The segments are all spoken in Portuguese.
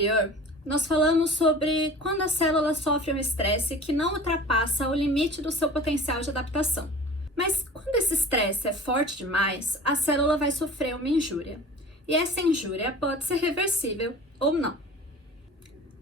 anterior, nós falamos sobre quando a célula sofre um estresse que não ultrapassa o limite do seu potencial de adaptação. Mas quando esse estresse é forte demais, a célula vai sofrer uma injúria. E essa injúria pode ser reversível ou não.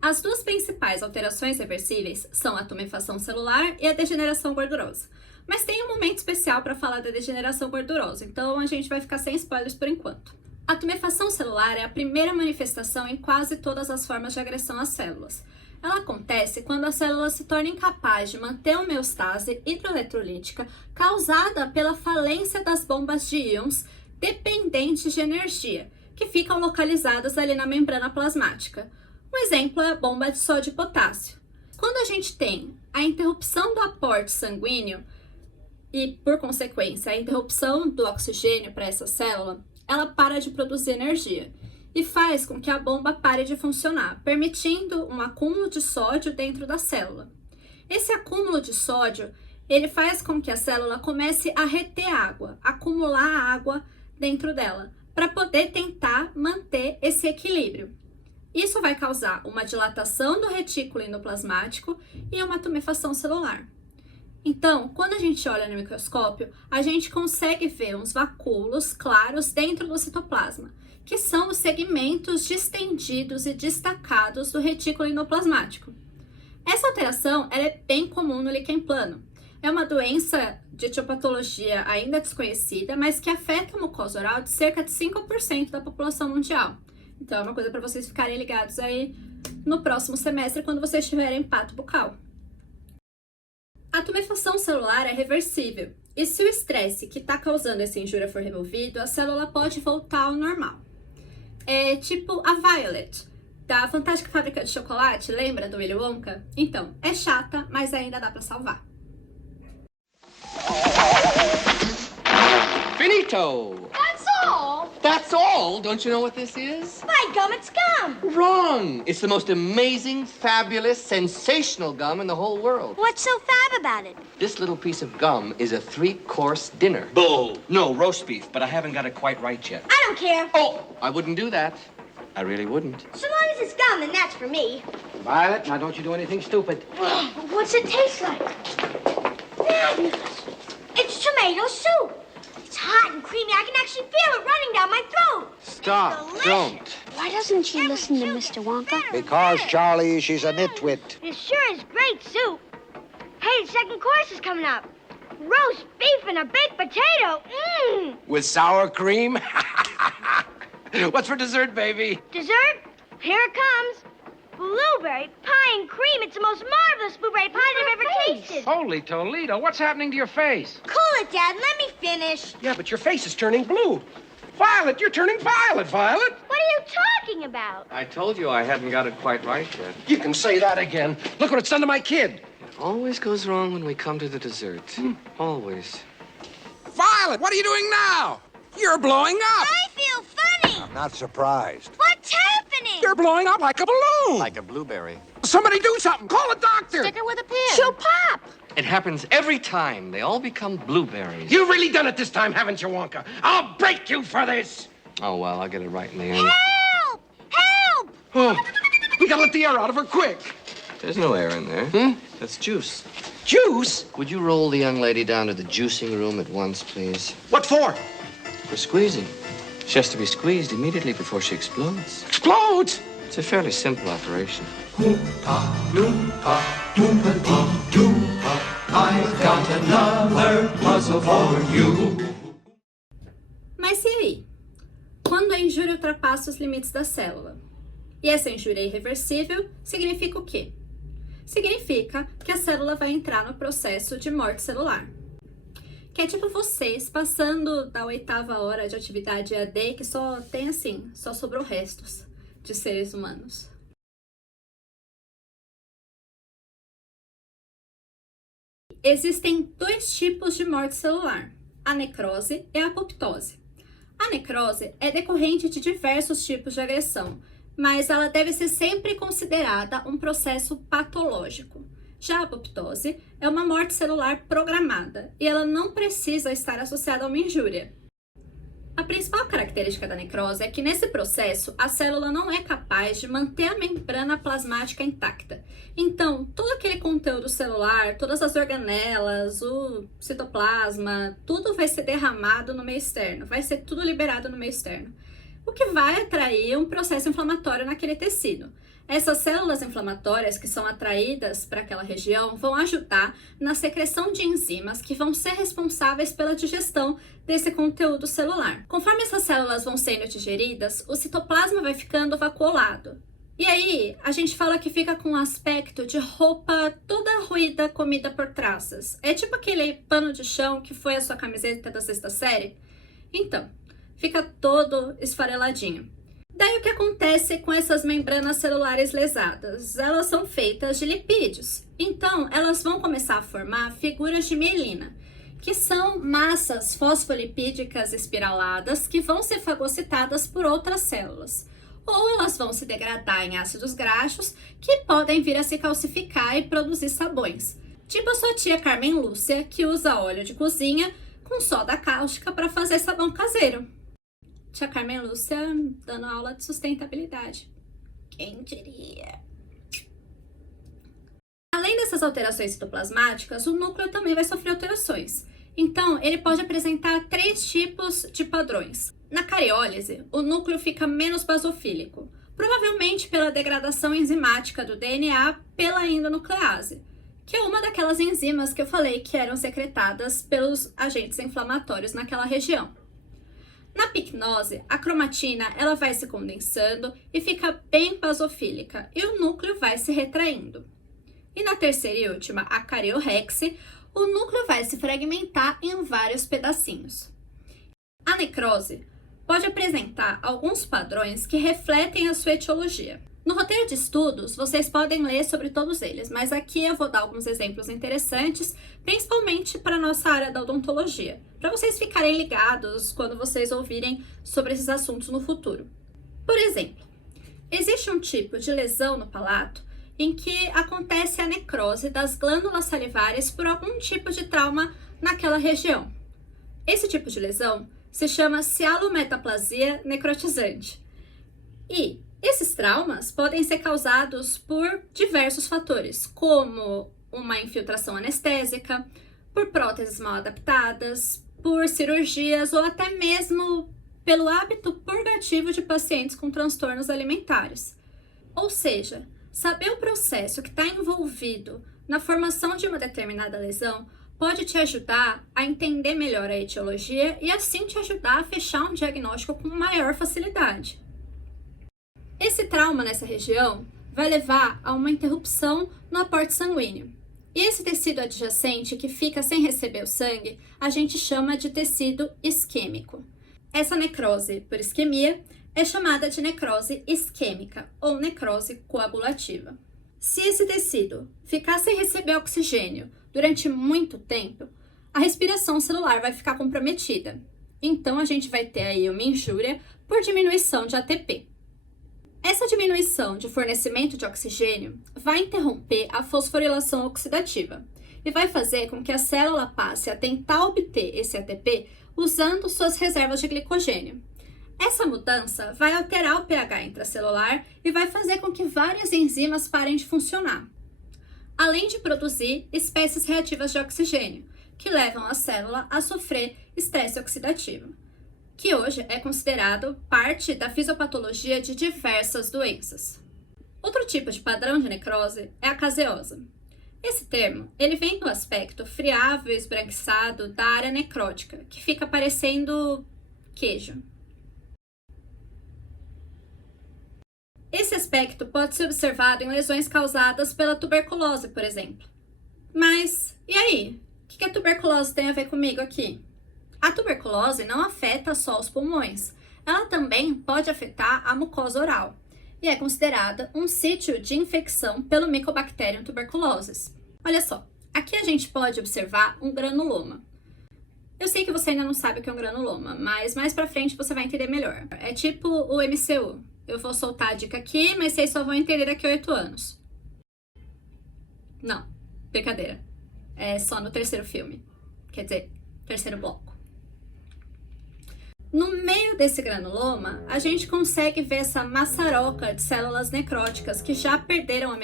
As duas principais alterações reversíveis são a tumefação celular e a degeneração gordurosa. Mas tem um momento especial para falar da degeneração gordurosa, então a gente vai ficar sem spoilers por enquanto. A tumefação celular é a primeira manifestação em quase todas as formas de agressão às células. Ela acontece quando a célula se torna incapaz de manter a homeostase hidroeletrolítica causada pela falência das bombas de íons dependentes de energia, que ficam localizadas ali na membrana plasmática. Um exemplo é a bomba de sódio e potássio. Quando a gente tem a interrupção do aporte sanguíneo e, por consequência, a interrupção do oxigênio para essa célula, ela para de produzir energia e faz com que a bomba pare de funcionar, permitindo um acúmulo de sódio dentro da célula. Esse acúmulo de sódio, ele faz com que a célula comece a reter água, acumular água dentro dela, para poder tentar manter esse equilíbrio. Isso vai causar uma dilatação do retículo endoplasmático e uma tumefação celular. Então, quando a gente olha no microscópio, a gente consegue ver uns vacúolos claros dentro do citoplasma, que são os segmentos distendidos e destacados do retículo endoplasmático. Essa alteração ela é bem comum no líquen plano. É uma doença de etiopatologia ainda desconhecida, mas que afeta a mucosa oral de cerca de 5% da população mundial. Então, é uma coisa para vocês ficarem ligados aí no próximo semestre, quando vocês tiverem pato bucal. A tumefação celular é reversível, e se o estresse que está causando essa injúria for removido, a célula pode voltar ao normal. É tipo a Violet, da Fantástica Fábrica de Chocolate, lembra do Willy Wonka? Então, é chata, mas ainda dá para salvar. Finito! That's all? That's all? Don't you know what this is? By gum, it's gum. Wrong! It's the most amazing, fabulous, sensational gum in the whole world. What's so fab about it? This little piece of gum is a 3-course dinner. Bull. No, roast beef, but I haven't got it quite right yet. I don't care. Oh, I wouldn't do that. I really wouldn't. So long as it's gum, then that's for me. Violet, now don't you do anything stupid. What's it taste like? Fabulous. It's tomato soup. It's hot and creamy. I can actually feel it running down my throat. Stop. Delicious. Don't. Why doesn't she listen to Mr. Wonka? Because, Charlie, she's a nitwit. It sure is great soup. Hey, the second course is coming up. Roast beef and a baked potato. Mmm. With sour cream? What's for dessert, baby? Dessert? Here it comes. Blueberry pie and cream. It's the most marvelous blueberry pie I've ever tasted. Holy Toledo, what's happening to your face? Cool it, Dad. Let me finish. Yeah, but your face is turning blue. Violet, you're turning violet, Violet. What are you talking about? I told you I hadn't got it quite right yet. You can say that again. Look what it's done to my kid. It always goes wrong when we come to the dessert. Always. Violet, what are you doing now? You're blowing up. I feel funny. I'm not surprised. What's happening? You're blowing up like a balloon. Like a blueberry. Somebody do something. Call a doctor. Stick her with a pin. She'll pop. It happens every time. They all become blueberries. You've really done it this time, haven't you, Wonka? I'll break you for this. Oh, well, I'll get it right in the end. Help! Help! Oh, we gotta let the air out of her quick. There's no air in there. That's juice. Juice? Would you roll the young lady down to the juicing room at once, please? What for? For squeezing. She has to be squeezed immediately before she explodes. Explodes? It's a fairly simple operation. I've got another puzzle for you. Mas e aí? Quando a injúria ultrapassa os limites da célula? E essa injúria é irreversível significa o quê? Significa que a célula vai entrar no processo de morte celular. Que é tipo vocês passando da 8ª hora de atividade EAD que só tem assim, só sobrou restos de seres humanos. Existem 2 tipos de morte celular, a necrose e a apoptose. A necrose é decorrente de diversos tipos de agressão, mas ela deve ser sempre considerada um processo patológico. Já a apoptose é uma morte celular programada e ela não precisa estar associada a uma injúria. A principal característica da necrose é que nesse processo a célula não é capaz de manter a membrana plasmática intacta. Então, todo aquele conteúdo celular, todas as organelas, o citoplasma, tudo vai ser derramado no meio externo, vai ser tudo liberado no meio externo, o que vai atrair um processo inflamatório naquele tecido. Essas células inflamatórias que são atraídas para aquela região vão ajudar na secreção de enzimas que vão ser responsáveis pela digestão desse conteúdo celular. Conforme essas células vão sendo digeridas, o citoplasma vai ficando vacuolado. E aí, a gente fala que fica com um aspecto de roupa toda ruída, comida por traças. É tipo aquele pano de chão que foi a sua camiseta da sexta série? Então, fica todo esfareladinho. Daí o que acontece com essas membranas celulares lesadas? Elas são feitas de lipídios, então elas vão começar a formar figuras de mielina, que são massas fosfolipídicas espiraladas que vão ser fagocitadas por outras células. Ou elas vão se degradar em ácidos graxos que podem vir a se calcificar e produzir sabões. Tipo a sua tia Carmen Lúcia, que usa óleo de cozinha com soda cáustica para fazer sabão caseiro. Tia Carmen Lúcia dando aula de sustentabilidade. Quem diria? Além dessas alterações citoplasmáticas, o núcleo também vai sofrer alterações. Então, ele pode apresentar 3 tipos de padrões. Na cariólise, o núcleo fica menos basofílico, provavelmente pela degradação enzimática do DNA pela endonuclease, que é uma daquelas enzimas que eu falei que eram secretadas pelos agentes inflamatórios naquela região. Na picnose, a cromatina ela vai se condensando e fica bem basofílica e o núcleo vai se retraindo. E na terceira e última, a cariorrexe, o núcleo vai se fragmentar em vários pedacinhos. A necrose pode apresentar alguns padrões que refletem a sua etiologia. No roteiro de estudos, vocês podem ler sobre todos eles, mas aqui eu vou dar alguns exemplos interessantes, principalmente para a nossa área da odontologia, para vocês ficarem ligados quando vocês ouvirem sobre esses assuntos no futuro. Por exemplo, existe um tipo de lesão no palato em que acontece a necrose das glândulas salivares por algum tipo de trauma naquela região. Esse tipo de lesão se chama cialometaplasia necrotizante. E esses traumas podem ser causados por diversos fatores, como uma infiltração anestésica, por próteses mal adaptadas, por cirurgias ou até mesmo pelo hábito purgativo de pacientes com transtornos alimentares. Ou seja, saber o processo que está envolvido na formação de uma determinada lesão pode te ajudar a entender melhor a etiologia e assim te ajudar a fechar um diagnóstico com maior facilidade. Esse trauma nessa região vai levar a uma interrupção no aporte sanguíneo. E esse tecido adjacente que fica sem receber o sangue, a gente chama de tecido isquêmico. Essa necrose por isquemia é chamada de necrose isquêmica ou necrose coagulativa. Se esse tecido ficar sem receber oxigênio durante muito tempo, a respiração celular vai ficar comprometida. Então a gente vai ter aí uma injúria por diminuição de ATP. Essa diminuição de fornecimento de oxigênio vai interromper a fosforilação oxidativa e vai fazer com que a célula passe a tentar obter esse ATP usando suas reservas de glicogênio. Essa mudança vai alterar o pH intracelular e vai fazer com que várias enzimas parem de funcionar, além de produzir espécies reativas de oxigênio, que levam a célula a sofrer estresse oxidativo, que hoje é considerado parte da fisiopatologia de diversas doenças. Outro tipo de padrão de necrose é a caseosa. Esse termo, ele vem do aspecto friável e esbranquiçado da área necrótica, que fica parecendo queijo. Esse aspecto pode ser observado em lesões causadas pela tuberculose, por exemplo. Mas, e aí? O que a tuberculose tem a ver comigo aqui? A tuberculose não afeta só os pulmões, ela também pode afetar a mucosa oral e é considerada um sítio de infecção pelo Mycobacterium tuberculosis. Olha só, aqui a gente pode observar um granuloma. Eu sei que você ainda não sabe o que é um granuloma, mas mais pra frente você vai entender melhor. É tipo o MCU. Eu vou soltar a dica aqui, mas vocês só vão entender daqui a 8 anos. Não, brincadeira. É só no terceiro filme. Quer dizer, terceiro bloco. No meio desse granuloma, a gente consegue ver essa maçaroca de células necróticas que já perderam a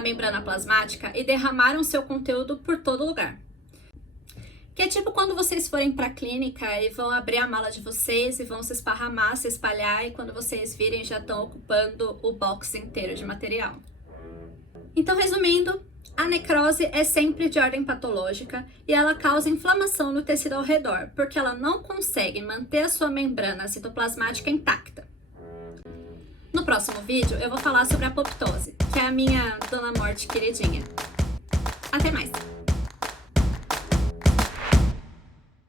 membrana plasmática e derramaram seu conteúdo por todo lugar. Que é tipo quando vocês forem para a clínica e vão abrir a mala de vocês e vão se esparramar, se espalhar, e quando vocês virem já estão ocupando o box inteiro de material. Então, resumindo, a necrose é sempre de ordem patológica e ela causa inflamação no tecido ao redor, porque ela não consegue manter a sua membrana citoplasmática intacta. No próximo vídeo eu vou falar sobre a apoptose, que é a minha Dona Morte queridinha. Até mais!